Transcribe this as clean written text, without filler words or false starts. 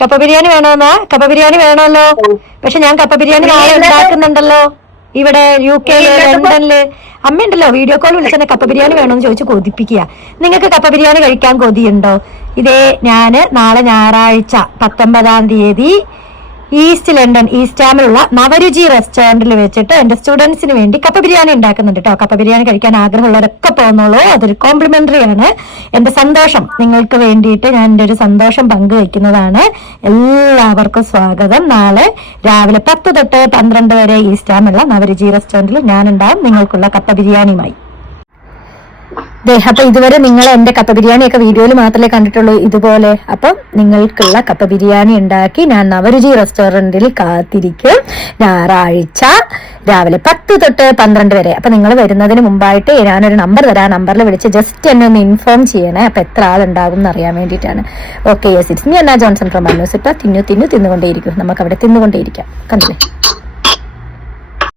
കപ്പ ബിരിയാണി വേണോന്നാ? കപ്പ ബിരിയാണി വേണമല്ലോ. പക്ഷെ ഞാൻ കപ്പ ബിരിയാണി നാളെ ഉണ്ടാക്കുന്നുണ്ടല്ലോ ഇവിടെ UK ലണ്ടനില്. അമ്മയുണ്ടല്ലോ, വീഡിയോ കോൾ വിളിച്ചെന്നെ കപ്പ ബിരിയാണി വേണോന്ന് ചോദിച്ചു കൊതിപ്പിക്കുക. നിങ്ങൾക്ക് കപ്പ ബിരിയാണി കഴിക്കാൻ കൊതിയുണ്ടോ? ഇതേ ഞാന് നാളെ ഞായറാഴ്ച 19-ാം തീയതി ഈസ്റ്റ് ലണ്ടൻ ഈസ്റ്റാമിലുള്ള നവരുചി റെസ്റ്റോറന്റിൽ വെച്ചിട്ട് എന്റെ സ്റ്റുഡൻസിന് വേണ്ടി കപ്പ ബിരിയാണി ഉണ്ടാക്കുന്നുണ്ട് കേട്ടോ. കപ്പ ബിരിയാണി കഴിക്കാൻ ആഗ്രഹമുള്ളവരൊക്കെ പോകുന്നുള്ളൂ. അതൊരു കോംപ്ലിമെന്ററി ആണ്. എന്റെ സന്തോഷം നിങ്ങൾക്ക് വേണ്ടിയിട്ട് ഞാൻ എന്റെ ഒരു സന്തോഷം പങ്കുവെക്കുന്നതാണ്. എല്ലാവർക്കും സ്വാഗതം. നാളെ രാവിലെ 10 തൊട്ട് 12 വരെ ഈസ്റ്റാമുള്ള നവരുചി റെസ്റ്റോറന്റിൽ ഞാനുണ്ടാവും നിങ്ങൾക്കുള്ള കപ്പ ബിരിയാണിയുമായി. അപ്പൊ ഇതുവരെ നിങ്ങൾ എന്റെ കപ്പ ബിരിയാണിയൊക്കെ വീഡിയോയിൽ മാത്രമേ കണ്ടിട്ടുള്ളൂ ഇതുപോലെ. അപ്പം നിങ്ങൾക്കുള്ള കപ്പ ബിരിയാണി ഉണ്ടാക്കി ഞാൻ നവരുചി റെസ്റ്റോറന്റിൽ കാത്തിരിക്കും ഞായറാഴ്ച രാവിലെ 10 തൊട്ട് 12 വരെ. അപ്പൊ നിങ്ങൾ വരുന്നതിന് മുമ്പായിട്ട് ഞാനൊരു നമ്പർ തരാം. നമ്പറിൽ വിളിച്ച് ജസ്റ്റ് എന്നെ ഒന്ന് ഇൻഫോം ചെയ്യണേ. അപ്പൊ എത്ര ആളുണ്ടാകും എന്ന് അറിയാൻ വേണ്ടിയിട്ടാണ്. Okay, yes, it's me Anna Johnson from Mallus. ഇപ്പൊ തിന്നുകൊണ്ടേയിരിക്കും. നമുക്ക് അവിടെ തിന്നുകൊണ്ടേയിരിക്കാം. കണ്ടില്ലേ?